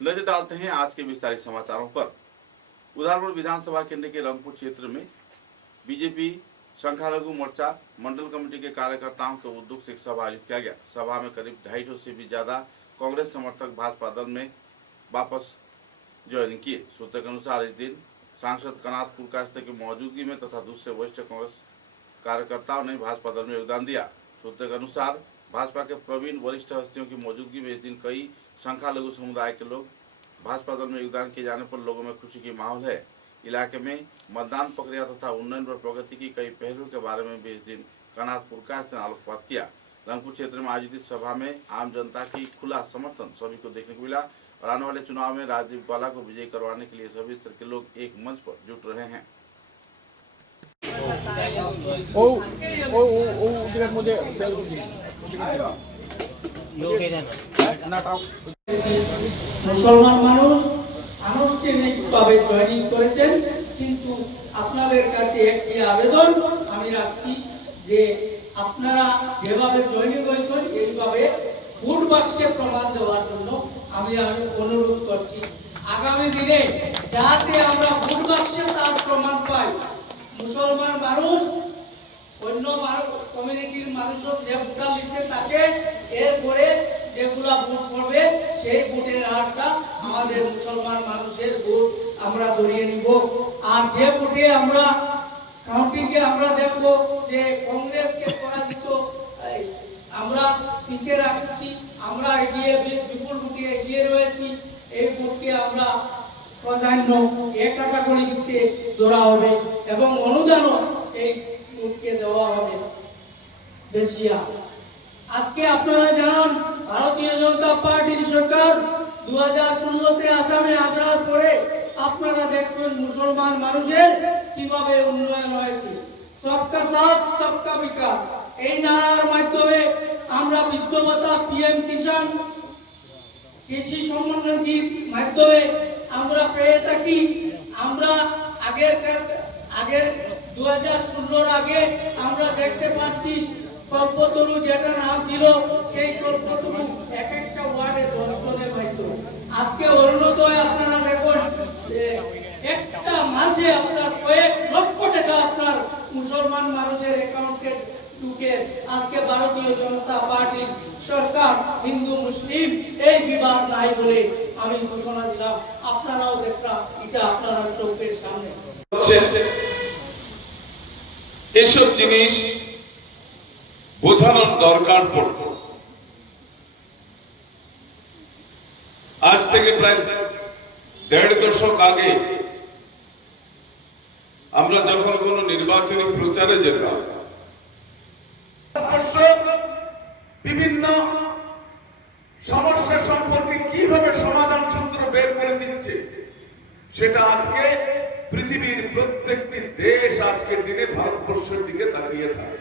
नजर डालते हैं आज के विस्तारित समाचारों पर। उधारपुर विधानसभा केंद्र के रंगपुर क्षेत्र में बीजेपी संख्यालघु मोर्चा मंडल कमेटी के कार्यकर्ताओं के उद्योग से एक सभा आयोजित किया गया। सभा में करीब 250 से भी ज्यादा कांग्रेस समर्थक भाजपा दल में वापस ज्वाइन किए। सूत्र के अनुसार इस दिन सांसद कनाथ पुरकास्ते की मौजूदगी में तथा दूसरे वरिष्ठ कांग्रेस कार्यकर्ताओं ने भाजपा दल में योगदान दिया। सूत्र के अनुसार भाजपा के प्रवीण वरिष्ठ हस्तियों की मौजूदगी में इस दिन कई संख्यालघु समुदाय के लोग भाजपा दल में योगदान किए जाने पर लोगों में खुशी की माहौल है। इलाके में मतदान प्रक्रिया तथा उन्नयन व प्रगति की कई पहलुओं के बारे में भी इस दिन कनाथ पुरकास्ते ने आलोकपात किया। रंगपुर क्षेत्र में आयोजित सभा में आम जनता की खुला समर्थन सभी को देखने को मिला और आने वाले चुनाव में राजीव बाला को विजयी करवाने के लिए सभी स्तर के लोग एक मंच पर जुट रहे हैं। মুসলমান মানুষ আনুষ্ঠানিকভাবে জয়েনিং করেছেন, কিন্তু আপনাদের কাছে একটি আবেদন আমি রাখছি যে আপনারা যেভাবে জয়েনিং হয়েছেন এইভাবে ভোট বাক্সে প্রমাণ দেওয়ার জন্য আমি অনুরোধ করছি। আগামী দিনে যাতে আমরা ভোট বাক্সে তার প্রমাণ পাই, মুসলমান মানুষ অন্য কমিউনিটির মানুষও যে ভোটার লিস্টে থাকে এরপরে যেগুলা ভোট করবে সেই ভোটের হারটা আমাদের মুসলমান মানুষের ভোট আমরা ধরিয়ে নিব। আর যে ভোটে আমরা কাউন্টিংয়ে আমরা দেখব যে কংগ্রেসকে পরাজিত আমরা পিছিয়ে রাখছি, আমরা এগিয়ে বিপুল ভোটে এগিয়ে রয়েছি, এই ভোটকে আমরা প্রাধান্য এক ক্যাটাগরিতে ধরা হবে এবং অনুদানও এই ভোটকে দেওয়া হবে বেশিয়া। আজকে আপনারা জানেন ভারতীয় জনতা পার্টির সরকার 2016-তে আসামে আসার পরে আপনারা দেখবেন মুসলমান মানুষের কিভাবে উন্নয়ন হয়েছে। সবকা সাথ সবকা বিকাশ এই নারার মাধ্যমে আমরা বৃদ্ধ ভাতা, পিএম কিষাণ, কৃষি সম্মান নিধির মাধ্যমে আমরা পেয়ে থাকি। আমরা আগের 2016-র আগে আমরা দেখতে পাচ্ছি কল্পতরু যেটা নাম ছিল সেই কল্পতরু এক একটা ওয়ার্ডে 10 জনে পাইতো। আজকে অরুণোদয় আপনারা দেখুন একটা মাসে আপনার কয়েক লক্ষ টাকা আপনার মুসলমান মানুষের অ্যাকাউন্টে ঢুকে। আজকে ভারতীয় জনতা পার্টির সরকার হিন্দু মুসলিম এই বিভাগ নাই বলে আমি ঘোষণা দিলাম। আপনারাও দেখরা এটা আপনারা চোখের সামনে এসব জিনিস বোঝানোর দরকার পড়তো। আজ থেকে প্রায় 1.5 দশক আগে আমরা যখন কোন নির্বাচনী প্রচারে যেতাম, বিভিন্ন সমস্যা সম্পর্কে কিভাবে সমাধান সূত্র বের করে দিচ্ছে সেটা আজকে পৃথিবীর প্রত্যেকটি দেশ আজকের দিনে ভারতবর্ষের দিকে তাকিয়ে থাকে।